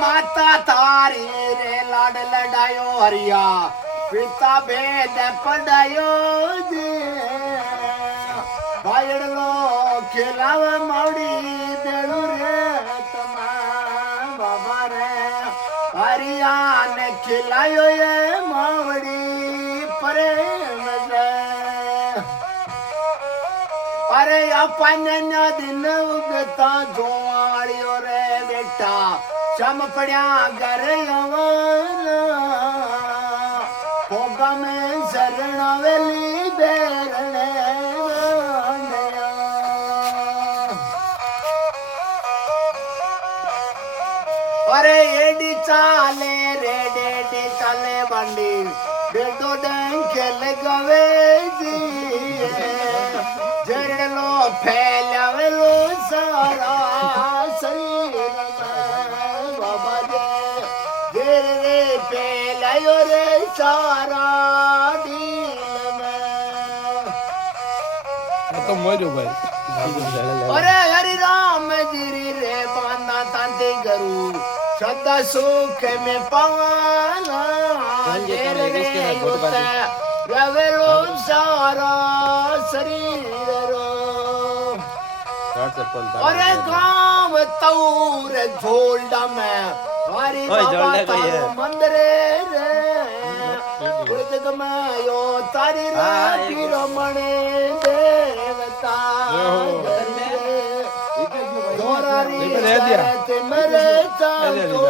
माता थारी रे लाड लडायो हरिया पिता भेद पडायो जे भाईड़ो खिलाव मौड़ी बेड़ू रे तमा बाबा रे हरिया ने खिलायो ये मौड़ी प्रेम से अरे अपन दिन उगता जोड़ियो रे बेटा चम पड़ा घर होगा में शरण वेली बेरने अरे एडी चाले रे डेडी चाले बंडी बेटो डंग खेल गवे जी जरलो फैलावेलो सारा शरीर में बाबा जे रे फैलायो रे सारा दिल में तो मજો भाई अरे हरि राम गिरी रे बांधा तांते गरु सदा सुख में पावाला जेर रे होता रवेलो सारा शरीर रो अरे गाँव तौर झोलडा में हरि बाबा तारो मंदिर रे जग में यो तारी रे पीरो मणे देवता गोरारी मेरे चांदो